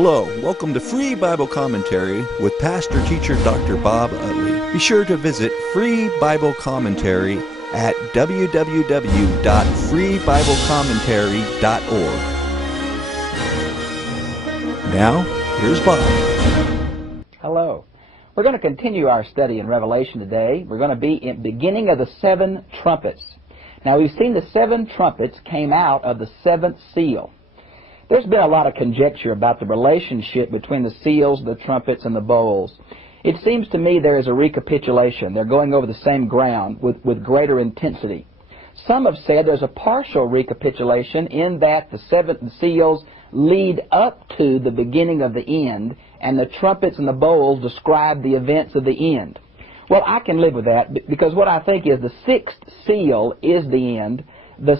Hello, welcome to Free Bible Commentary with Pastor Teacher Dr. Bob Utley. Be sure to visit Free Bible Commentary at www.freebiblecommentary.org. Now, here's Bob. Hello. We're going to continue our study in Revelation today. We're going to be in the beginning of the seven trumpets. Now, we've seen the seven trumpets came out of the seventh seal. There's been a lot of conjecture about the relationship between the seals, the trumpets, and the bowls. It seems to me there is a recapitulation. They're going over the same ground with greater intensity. Some have said there's a partial recapitulation in that the seven seals lead up to the beginning of the end, and the trumpets and the bowls describe the events of the end. Well, I can live with that, because what I think is the sixth seal is the end, the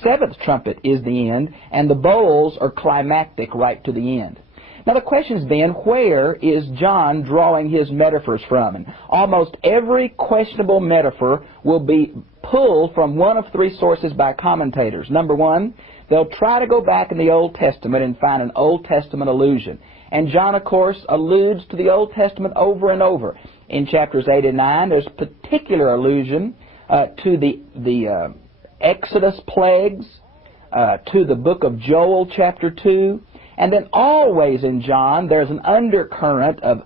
seventh trumpet is the end, and the bowls are climactic right to the end. Now the question is then, where is John drawing his metaphors from? And almost every questionable metaphor will be pulled from one of three sources by commentators. Number one, they'll try to go back in the Old Testament and find an Old Testament allusion. And John, of course, alludes to the Old Testament over and over. In chapters 8 and 9, there's particular allusion to the Exodus plagues, to the book of Joel, chapter 2. And then always in John, there's an undercurrent of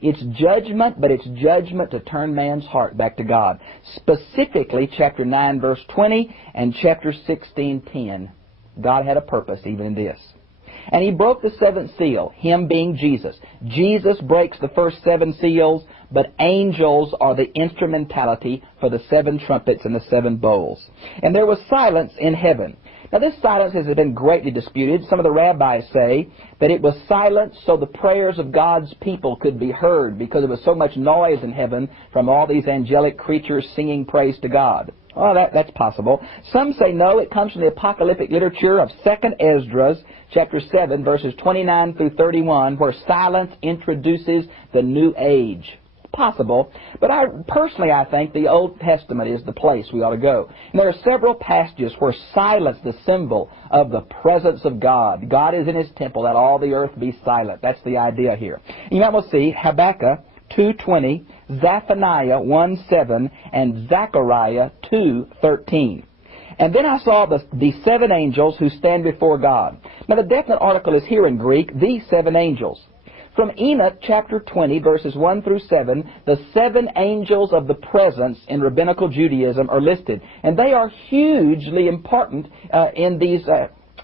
it's judgment, but it's judgment to turn man's heart back to God. Specifically, chapter 9, verse 20, and chapter 16:10. God had a purpose even in this. And he broke the seventh seal, him being Jesus. Jesus breaks the first seven seals, but angels are the instrumentality for the seven trumpets and the seven bowls. And there was silence in heaven. Now this silence has been greatly disputed. Some of the rabbis say that it was silence so the prayers of God's people could be heard, because there was so much noise in heaven from all these angelic creatures singing praise to God. Well, that's possible. Some say no, it comes from the apocalyptic literature of 2nd Esdras, chapter 7, verses 29 through 31, where silence introduces the new age. Possible, but personally I think the Old Testament is the place we ought to go. And there are several passages where silence, the symbol of the presence of God. God is in His temple, let all the earth be silent. That's the idea here. And you might well see Habakkuk 2:20, Zephaniah 1:7, and Zechariah 2:13. And then I saw the seven angels who stand before God. Now the definite article is here in Greek, these seven angels. From Enoch chapter 20, verses 1 through 7, the seven angels of the presence in rabbinical Judaism are listed. And they are hugely important in these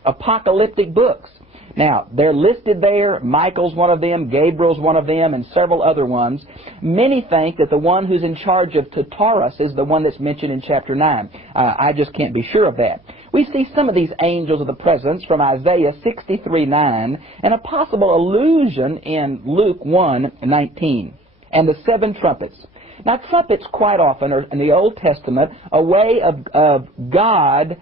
apocalyptic books. Now, they're listed there. Michael's one of them, Gabriel's one of them, and several other ones. Many think that the one who's in charge of Tartarus is the one that's mentioned in chapter 9. I just can't be sure of that. We see some of these angels of the presence from Isaiah 63:9, and a possible allusion in Luke 1:19, and the seven trumpets. Now, trumpets quite often are in the Old Testament a way of God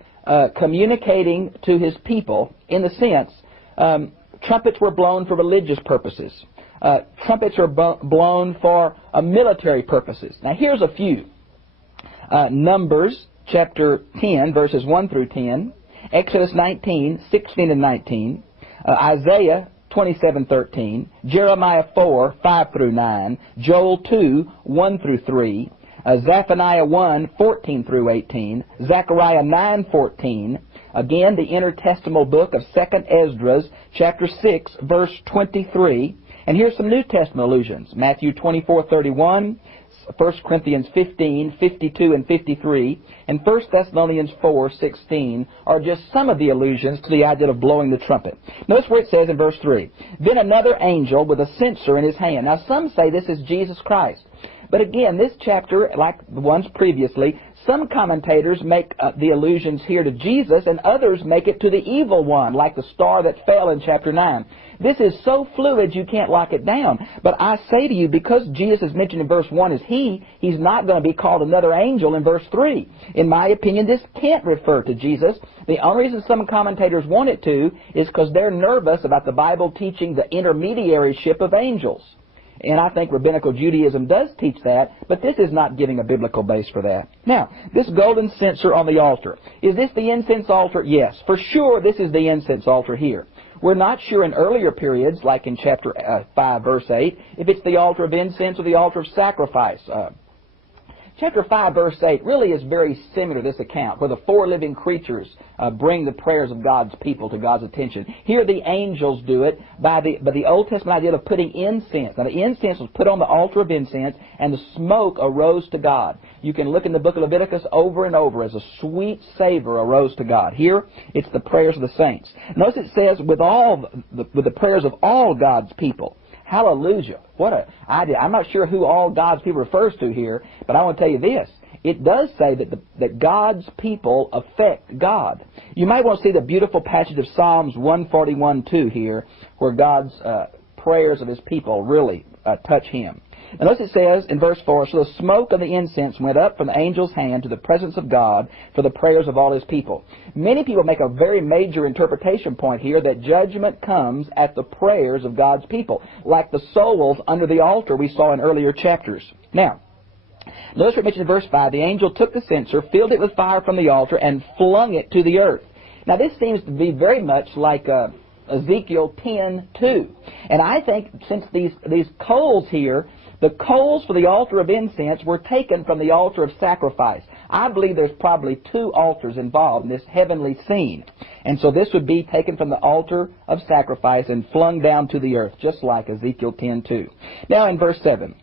communicating to His people, in the sense trumpets were blown for religious purposes. Trumpets are blown for military purposes. Now, here's a few. Numbers chapter 10, verses 1 through 10, Exodus 19, 16 and 19, Isaiah 27:13, Jeremiah 4, 5 through 9, Joel 2, 1 through 3, Zephaniah 1, 14 through 18, Zechariah 9:14, again the intertestamental book of 2nd Esdras, chapter 6, verse 23, and here's some New Testament allusions, Matthew 24:31, 1 Corinthians 15, 52 and 53, and 1 Thessalonians 4:16 are just some of the allusions to the idea of blowing the trumpet. Notice where it says in verse 3, then another angel with a censer in his hand. Now some say this is Jesus Christ. But again, this chapter, like the ones previously, some commentators make the allusions here to Jesus, and others make it to the evil one, like the star that fell in chapter 9. This is so fluid you can't lock it down. But I say to you, because Jesus is mentioned in verse 1 as He's not going to be called another angel in verse 3. In my opinion, this can't refer to Jesus. The only reason some commentators want it to is because they're nervous about the Bible teaching the intermediaryship of angels. And I think Rabbinical Judaism does teach that, but this is not giving a biblical base for that. Now, this golden censer on the altar. Is this the incense altar? Yes. For sure, this is the incense altar here. We're not sure in earlier periods, like in chapter 5, verse 8, if it's the altar of incense or the altar of sacrifice. Chapter 5, verse 8 really is very similar to this account, where the four living creatures bring the prayers of God's people to God's attention. Here the angels do it by the Old Testament idea of putting incense. Now the incense was put on the altar of incense, and the smoke arose to God. You can look in the book of Leviticus over and over as a sweet savor arose to God. Here, it's the prayers of the saints. Notice it says, with the prayers of all God's people. Hallelujah. What an idea. I'm not sure who all God's people refers to here, but I want to tell you this. It does say that God's people affect God. You might want to see the beautiful passage of Psalms 141:2 here, where God's prayers of His people really touch Him. And notice it says in verse 4, so the smoke of the incense went up from the angel's hand to the presence of God for the prayers of all His people. Many people make a very major interpretation point here that judgment comes at the prayers of God's people, like the souls under the altar we saw in earlier chapters. Now, notice what it mentions in verse 5, the angel took the censer, filled it with fire from the altar, and flung it to the earth. Now this seems to be very much like Ezekiel 10:2. And I think since these coals here, the coals for the altar of incense were taken from the altar of sacrifice. I believe there's probably two altars involved in this heavenly scene. And so this would be taken from the altar of sacrifice and flung down to the earth, just like Ezekiel 10:2. Now in verse 7,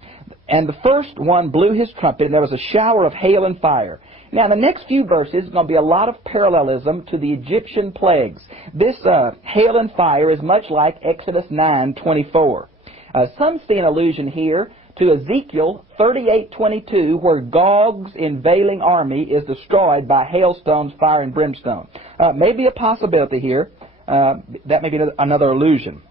and the first one blew his trumpet, and there was a shower of hail and fire. Now, in the next few verses, there's going to be a lot of parallelism to the Egyptian plagues. This hail and fire is much like Exodus 9:24. Some see an allusion here to Ezekiel 38:22, where Gog's invading army is destroyed by hailstones, fire, and brimstone. Maybe a possibility here. That may be another allusion.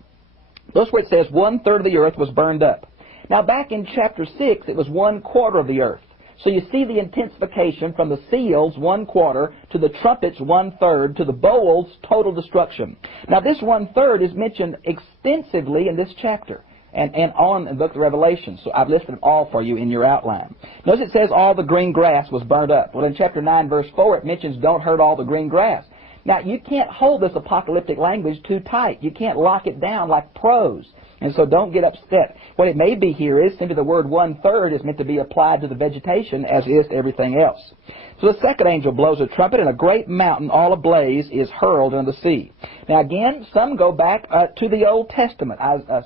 Notice where it says 1/3 of the earth was burned up. Now, back in chapter 6, it was 1/4 of the earth. So you see the intensification from the seals, 1/4, to the trumpets, 1/3, to the bowls, total destruction. Now, this 1/3 is mentioned extensively in this chapter and on in the book of Revelation. So I've listed them all for you in your outline. Notice it says all the green grass was burnt up. Well, in chapter 9, verse 4, it mentions don't hurt all the green grass. Now, you can't hold this apocalyptic language too tight. You can't lock it down like prose. And so don't get upset. What it may be here is simply the word 1/3 is meant to be applied to the vegetation as is to everything else. So the second angel blows a trumpet, and a great mountain all ablaze is hurled into the sea. Now again, some go back to the Old Testament,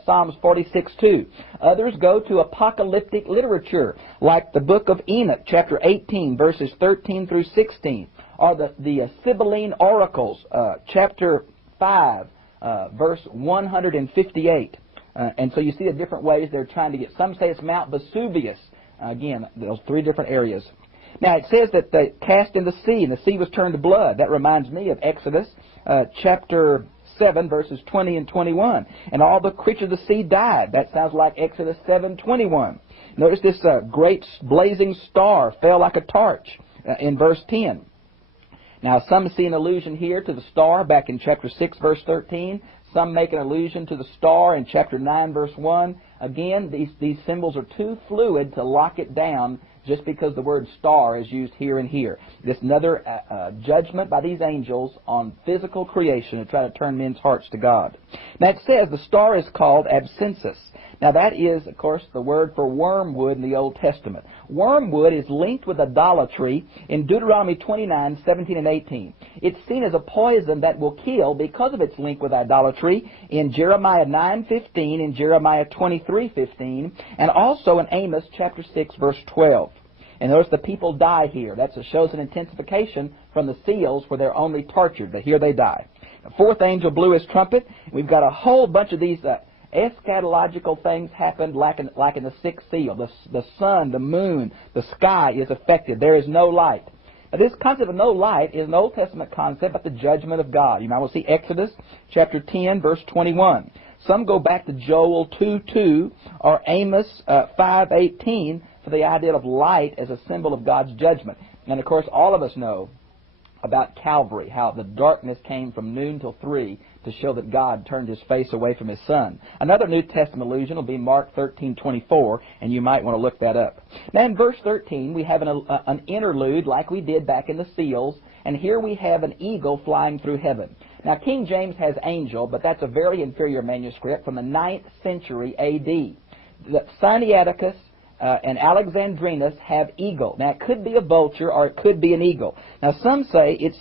Psalms 46:2. Others go to apocalyptic literature, like the book of Enoch, chapter 18, verses 13 through 16. Or the Sibylline Oracles, chapter 5, verse 158. And so you see the different ways they're trying to get. Some say it's Mount Vesuvius. Again, those three different areas. Now it says that they cast in the sea, and the sea was turned to blood. That reminds me of Exodus chapter 7, verses 20 and 21. And all the creatures of the sea died. That sounds like Exodus 7:21. Notice this great blazing star fell like a torch in verse 10. Now, some see an allusion here to the star back in chapter 6, verse 13. Some make an allusion to the star in chapter 9, verse 1. Again, these symbols are too fluid to lock it down just because the word star is used here and here. This is another judgment by these angels on physical creation to try to turn men's hearts to God. Now, it says the star is called abscessus. Now, that is, of course, the word for wormwood in the Old Testament. Wormwood is linked with idolatry in Deuteronomy 29:17 and 18. It's seen as a poison that will kill because of its link with idolatry in Jeremiah 9:15, in Jeremiah 23:15, and also in Amos chapter 6, verse 12. And notice the people die here. That shows an intensification from the seals where they're only tortured, but here they die. The fourth angel blew his trumpet. We've got a whole bunch of these eschatological things happened like in the sixth seal. The sun, the moon, the sky is affected. There is no light. Now, this concept of no light is an Old Testament concept about the judgment of God. You might well see Exodus chapter 10, verse 21. Some go back to Joel 2:2 or Amos 5:18 for the idea of light as a symbol of God's judgment. And of course, all of us know about Calvary, how the darkness came from noon till 3 to show that God turned His face away from His Son. Another New Testament allusion will be Mark 13:24, and you might want to look that up. Now in verse 13, we have an interlude like we did back in the seals, and here we have an eagle flying through heaven. Now King James has angel, but that's a very inferior manuscript from the 9th century A.D. The Sinaiticus and Alexandrinus have eagle. Now it could be a vulture or it could be an eagle. Now some say it's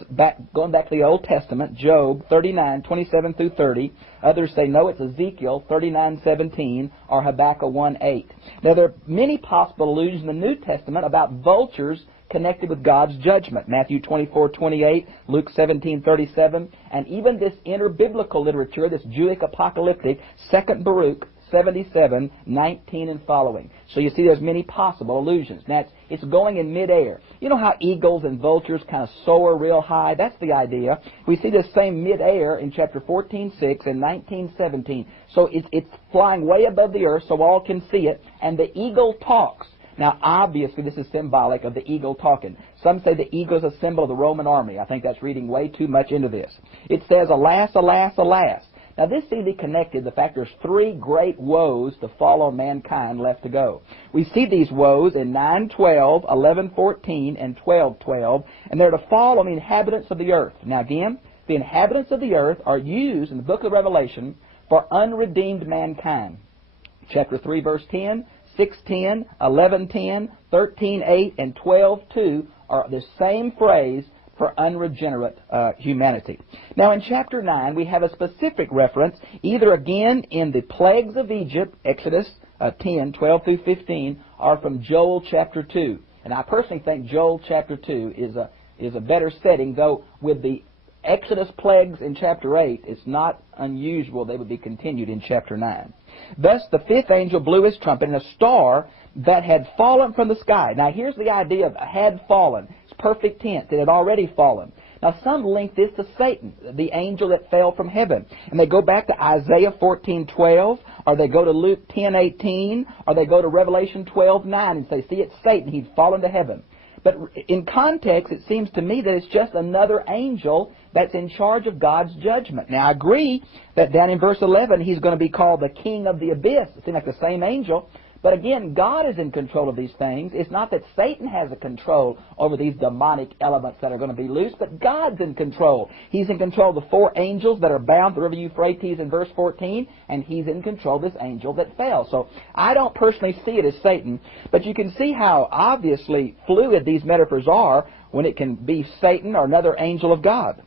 going back to the Old Testament, Job 39:27 through 30. Others say no, it's Ezekiel 39:17 or Habakkuk 1:8. Now there are many possible allusions in the New Testament about vultures connected with God's judgment. Matthew 24:28, Luke 17:37, and even this inter-biblical literature, this Jewish apocalyptic, 2nd Baruch 77:19 and following. So you see there's many possible allusions. Now it's going in midair. You know how eagles and vultures kind of soar real high? That's the idea. We see this same midair in chapter 14:6 and 19:17. So it's flying way above the earth so all can see it, and the eagle talks. Now, obviously, this is symbolic of the eagle talking. Some say the eagle is a symbol of the Roman army. I think that's reading way too much into this. It says, alas, alas, alas. Now, this seems to be connected, the fact there's 3 great woes to fall on mankind left to go. We see these woes in 9:12, 11:14, and 12:12, and they're to fall on the inhabitants of the earth. Now, again, the inhabitants of the earth are used in the book of Revelation for unredeemed mankind. Chapter 3, verse 10, 6:10, 11:10, 13:8, and 12:2 are the same phrase for unregenerate humanity. Now in chapter 9 we have a specific reference, either again in the plagues of Egypt, Exodus 10:12 through 15, or from Joel chapter 2. And I personally think Joel chapter 2 is a better setting, though with the Exodus plagues in chapter 8, it's not unusual they would be continued in chapter 9. Thus the 5th angel blew his trumpet, and a star that had fallen from the sky. Now here's the idea of had fallen. It's perfect tense. It had already fallen. Now some link this to Satan, the angel that fell from heaven. And they go back to Isaiah 14:12, or they go to Luke 10:18, or they go to Revelation 12:9 and say, see, it's Satan. He'd fallen to heaven. But in context, it seems to me that it's just another angel that's in charge of God's judgment. Now, I agree that down in verse 11, he's going to be called the king of the abyss. It seems like the same angel. But again, God is in control of these things. It's not that Satan has a control over these demonic elements that are going to be loose, but God's in control. He's in control of the 4 angels that are bound the river Euphrates in verse 14, and He's in control of this angel that fell. So I don't personally see it as Satan, but you can see how obviously fluid these metaphors are when it can be Satan or another angel of God.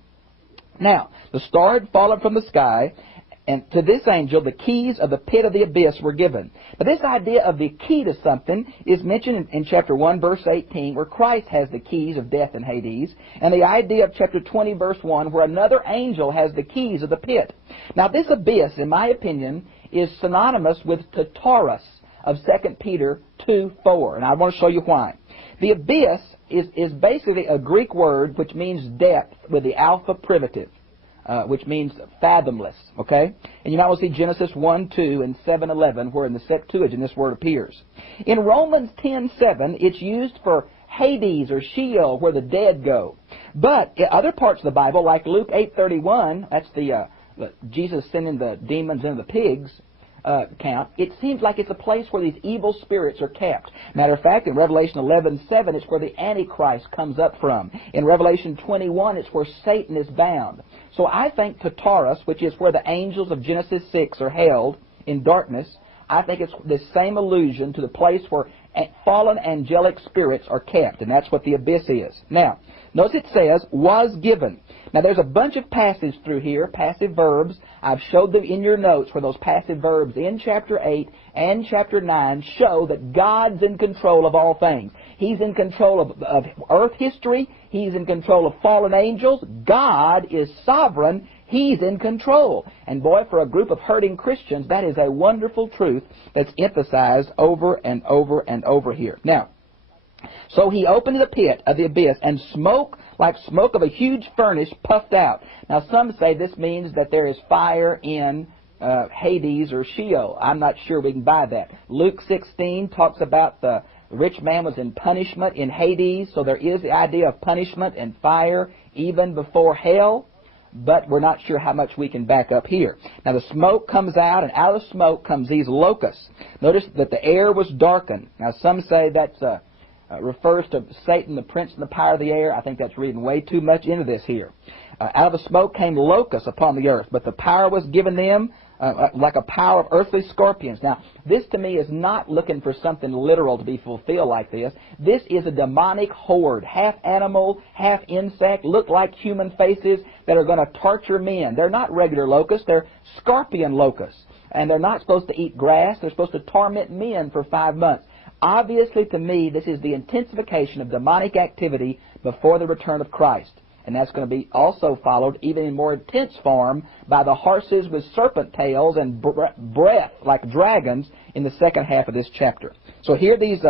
Now, the star had fallen from the sky, and to this angel, the keys of the pit of the abyss were given. Now, this idea of the key to something is mentioned in chapter 1, verse 18, where Christ has the keys of death and Hades, and the idea of chapter 20, verse 1, where another angel has the keys of the pit. Now, this abyss, in my opinion, is synonymous with Tartarus of 2 Peter 2:4, and I want to show you why. The abyss is basically a Greek word which means depth with the alpha privative. Which means fathomless, okay? And you might want to see Genesis 1:2 and 7:11, where in the Septuagint this word appears. In Romans 10:7, it's used for Hades or Sheol, where the dead go. But in other parts of the Bible, like Luke 8:31, that's the Jesus sending the demons into the pigs count, it seems like it's a place where these evil spirits are kept. Matter of fact, in Revelation 11:7, it's where the Antichrist comes up from. In Revelation 21, it's where Satan is bound. So I think Tartarus, which is where the angels of Genesis 6 are held in darkness, I think it's the same allusion to the place where fallen angelic spirits are kept, and that's what the abyss is. Now, notice it says, was given. Now, there's a bunch of passages through here, passive verbs. I've showed them in your notes where those passive verbs in chapter 8 and chapter 9 show that God's in control of all things. He's in control of earth history. He's in control of fallen angels. God is sovereign. He's in control. And boy, for a group of hurting Christians, that is a wonderful truth that's emphasized over and over and over here. Now, so he opened the pit of the abyss, and smoke, like smoke of a huge furnace, puffed out. Now, some say this means that there is fire in Hades or Sheol. I'm not sure we can buy that. Luke 16 talks about the The rich man was in punishment in Hades, so there is the idea of punishment and fire even before hell, but we're not sure how much we can back up here. Now the smoke comes out, and out of the smoke comes these locusts. Notice that the air was darkened. Now some say that refers to Satan, the prince and the power of the air. I think that's reading way too much into this here. Out of the smoke came locusts upon the earth, but the power was given them like a power of earthly scorpions. Now, this to me is not looking for something literal to be fulfilled like this. This is a demonic horde, half animal, half insect, look like human faces that are going to torture men. They're not regular locusts, they're scorpion locusts. And they're not supposed to eat grass, they're supposed to torment men for 5 months. Obviously, to me, this is the intensification of demonic activity before the return of Christ. And that's going to be also followed, even in more intense form, by the horses with serpent tails and breath like dragons in the second half of this chapter. So here these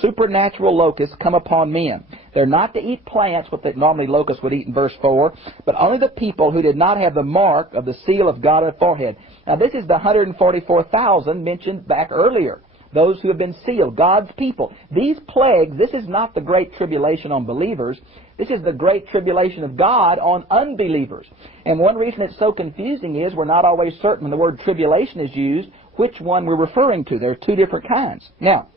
supernatural locusts come upon men. They're not to eat plants, what normally locusts would eat in verse 4, but only the people who did not have the mark of the seal of God on their forehead. Now this is the 144,000 mentioned back earlier. Those who have been sealed, God's people. These plagues, this is not the great tribulation on believers. This is the great tribulation of God on unbelievers. And one reason it's so confusing is we're not always certain when the word tribulation is used which one we're referring to. There are two different kinds. Now,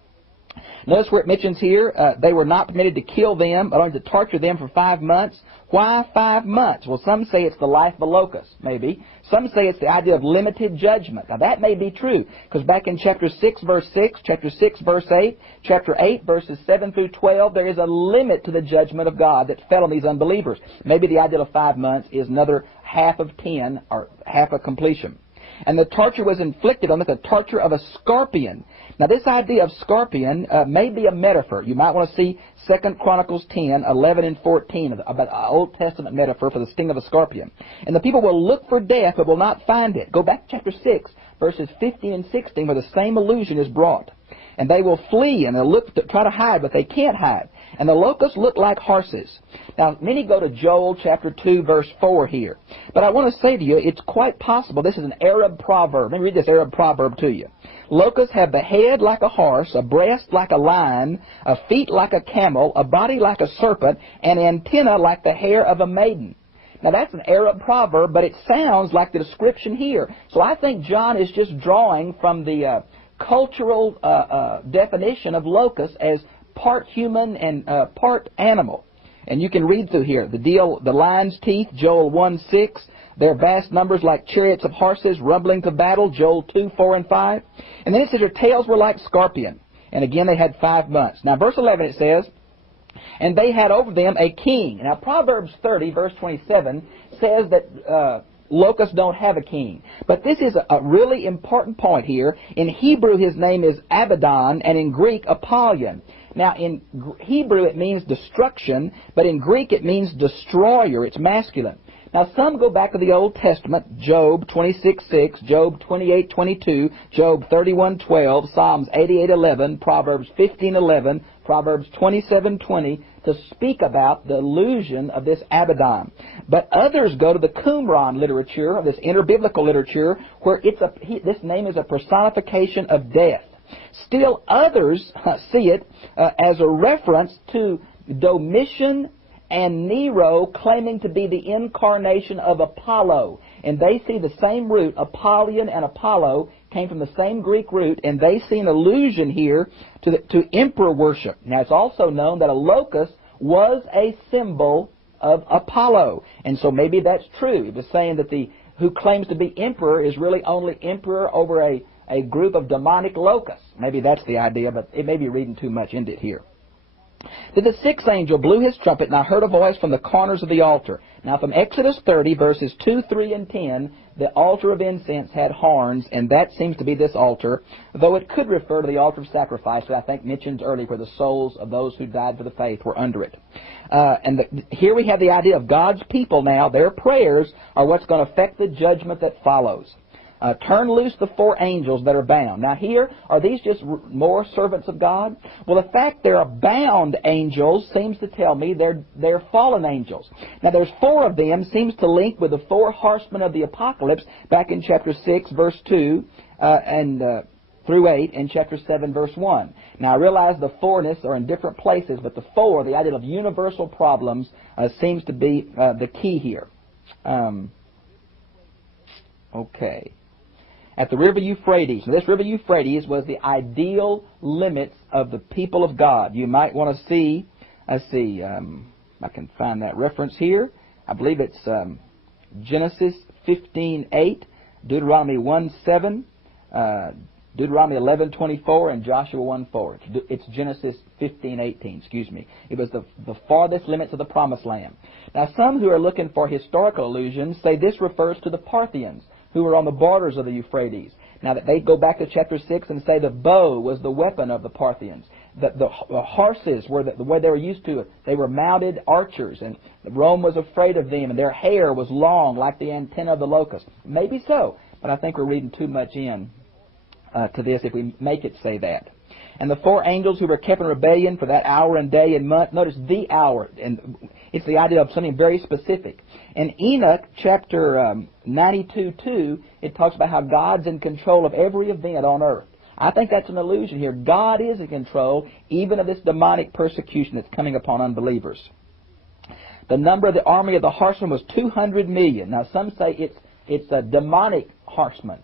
notice where it mentions here, they were not permitted to kill them, but only to torture them for 5 months. Why 5 months? Well, some say it's the life of a locust, maybe. Some say it's the idea of limited judgment. Now, that may be true, because back in chapter 6, verse 6, chapter 6, verse 8, chapter 8, verses 7 through 12, there is a limit to the judgment of God that fell on these unbelievers. Maybe the idea of 5 months is another half of 10, or half a completion. And the torture was inflicted on them, the torture of a scorpion. Now, this idea of scorpion may be a metaphor. You might want to see 2 Chronicles 10, 11, and 14, about an Old Testament metaphor for the sting of a scorpion. And the people will look for death, but will not find it. Go back to chapter 6, verses 15 and 16, where the same allusion is brought. And they will flee, and they'll look to try to hide, but they can't hide. And the locusts look like horses. Now, many go to Joel chapter 2, verse 4 here. But I want to say to you, it's quite possible this is an Arab proverb. Let me read this Arab proverb to you. Locusts have the head like a horse, a breast like a lion, a feet like a camel, a body like a serpent, and antenna like the hair of a maiden. Now, that's an Arab proverb, but it sounds like the description here. So I think John is just drawing from the cultural definition of locusts as part human and part animal. And you can read through here. The lion's teeth, Joel 1:6. Their vast numbers like chariots of horses rumbling to battle, Joel 2, 4, and 5. And then it says their tails were like scorpion. And again, they had 5 months. Now, verse 11 it says, and they had over them a king. Now, Proverbs 30, verse 27, says that locusts don't have a king. But this is a really important point here. In Hebrew, his name is Abaddon, and in Greek, Apollyon. Now, in Hebrew, it means destruction, but in Greek, it means destroyer. It's masculine. Now, some go back to the Old Testament, Job 26:6, Job 28:22, Job 31:12, Psalms 88:11, Proverbs 15:11, Proverbs 27:20, to speak about the allusion of this Abaddon. But others go to the Qumran literature, this interbiblical literature, where this name is a personification of death. Still others see it as a reference to Domitian and Nero claiming to be the incarnation of Apollo. And they see the same root, Apollyon and Apollo, came from the same Greek root, and they see an allusion here to emperor worship. Now, it's also known that a locust was a symbol of Apollo. And so maybe that's true. It was saying that who claims to be emperor is really only emperor over a group of demonic locusts. Maybe that's the idea, but it may be reading too much into it here. Then the sixth angel blew his trumpet, and I heard a voice from the corners of the altar. Now, from Exodus 30, verses 2, 3, and 10, the altar of incense had horns, and that seems to be this altar, though it could refer to the altar of sacrifice that I think mentioned earlier, where the souls of those who died for the faith were under it. Here we have the idea of God's people now. Their prayers are what's going to affect the judgment that follows. Turn loose the 4 angels that are bound. Now here, are these just more servants of God? Well, the fact there are bound angels seems to tell me they're fallen angels. Now there's 4 of them, seems to link with the 4 horsemen of the apocalypse back in chapter 6, verse 2, and through 8 in chapter 7, verse 1. Now, I realize the fourness are in different places, but the four, the idea of universal problems, seems to be the key here. Okay. At the river Euphrates. Now, this river Euphrates was the ideal limits of the people of God. You might want to see, let's see, I can find that reference here. I believe it's Genesis 15:8, Deuteronomy 1:7, Deuteronomy 11:24, and Joshua 1:4. It's Genesis 15:18, excuse me. It was the farthest limits of the promised land. Now, some who are looking for historical allusions say this refers to the Parthians, who were on the borders of the Euphrates. Now, that they go back to chapter 6 and say the bow was the weapon of the Parthians. The horses were the way they were used to it. They were mounted archers, and Rome was afraid of them, and their hair was long like the antenna of the locust. Maybe so, but I think we're reading too much in to this if we make it say that. And the four angels who were kept in rebellion for that hour and day and month. Notice the hour, and it's the idea of something very specific. In Enoch chapter 92:2, it talks about how God's in control of every event on earth. I think that's an allusion here. God is in control even of this demonic persecution that's coming upon unbelievers. The number of the army of the horsemen was 200 million. Now, some say it's a demonic horsemen.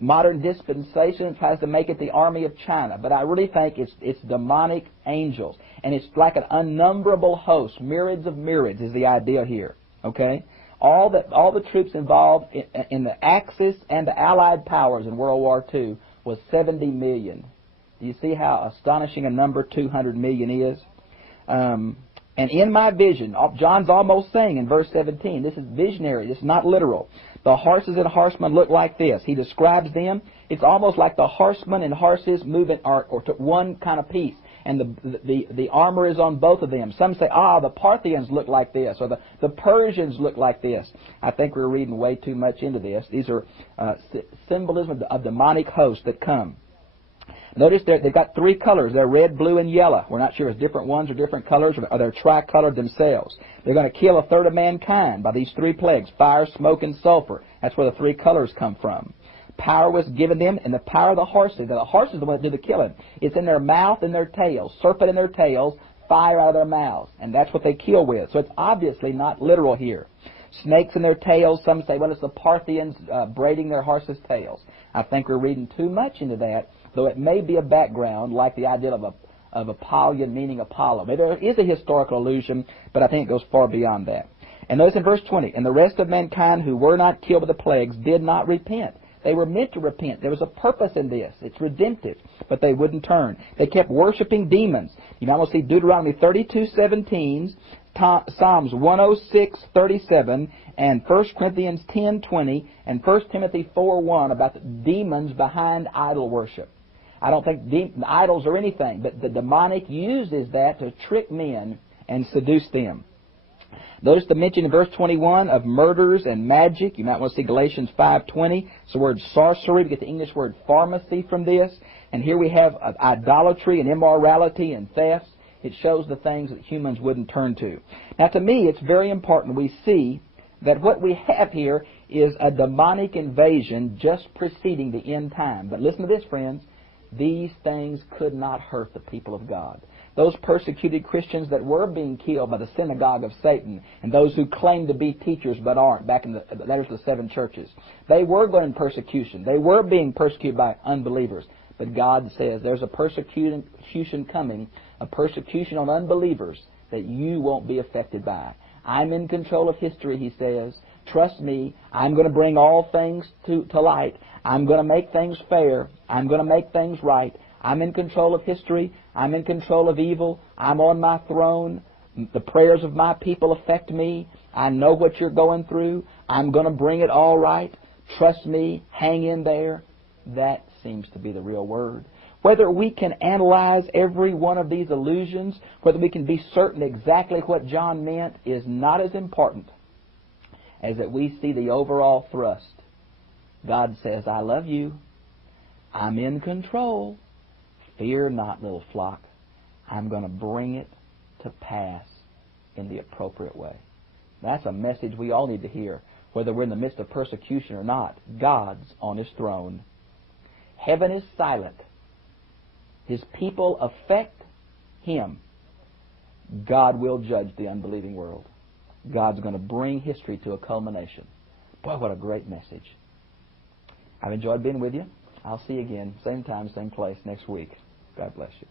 Modern dispensation tries to make it the army of China, but I really think it's demonic angels, and it's like an unnumberable host. Myriads of myriads is the idea here. Okay, all the troops involved in the Axis and the Allied powers in World War II was 70 million. Do you see how astonishing a number 200 million is? And in my vision, John's almost saying in verse 17, this is visionary, this is not literal. The horses and horsemen look like this. He describes them. It's almost like the horsemen and horses moving or to one kind of piece, and the armor is on both of them. Some say, the Parthians look like this, or the Persians look like this. I think we're reading way too much into this. These are symbolism of demonic hosts that come. Notice they've got three colors. They're red, blue, and yellow. We're not sure if different ones are different colors, or they're tricolored themselves. They're going to kill a third of mankind by these three plagues: fire, smoke, and sulfur. That's where the three colors come from. Power was given them, and the power of the horses. Now, the horses are the ones that do the killing. It's in their mouth and their tails. Serpent in their tails, fire out of their mouths. And that's what they kill with. So it's obviously not literal here. Snakes in their tails. Some say, well, it's the Parthians braiding their horses' tails. I think we're reading too much into that, though it may be a background, like the idea of Apollyon meaning Apollo. Maybe there is a historical allusion, but I think it goes far beyond that. And notice in verse 20, and the rest of mankind who were not killed with the plagues did not repent. They were meant to repent. There was a purpose in this. It's redemptive, but they wouldn't turn. They kept worshiping demons. You might want to see Deuteronomy 32:17, Psalms 106:37, and 1 Corinthians 10:20, and 1 Timothy 4:1 about the demons behind idol worship. I don't think idols are anything, but the demonic uses that to trick men and seduce them. Notice the mention in verse 21 of murders and magic. You might want to see Galatians 5:20. It's the word sorcery. We get the English word pharmacy from this. And here we have idolatry and immorality and thefts. It shows the things that humans wouldn't turn to. Now, to me, it's very important we see that what we have here is a demonic invasion just preceding the end time. But listen to this, friends. These things could not hurt the people of God. Those persecuted Christians that were being killed by the synagogue of Satan, and those who claim to be teachers but aren't, back in the letters to the 7 churches, they were going in persecution. They were being persecuted by unbelievers. But God says there's a persecution coming, a persecution on unbelievers that you won't be affected by. I'm in control of history, he says. Trust me, I'm going to bring all things to light. I'm going to make things fair. I'm going to make things right. I'm in control of history. I'm in control of evil. I'm on my throne. The prayers of my people affect me. I know what you're going through. I'm going to bring it all right. Trust me. Hang in there. That seems to be the real word. Whether we can analyze every one of these allusions, whether we can be certain exactly what John meant, is not as important as that we see the overall thrust. God says, I love you. I'm in control. Fear not, little flock. I'm going to bring it to pass in the appropriate way. That's a message we all need to hear, whether we're in the midst of persecution or not. God's on His throne. heaven is silent, His people affect Him, God will judge the unbelieving world. God's going to bring history to a culmination. Boy, what a great message. I've enjoyed being with you. I'll see you again, same time, same place, next week. God bless you.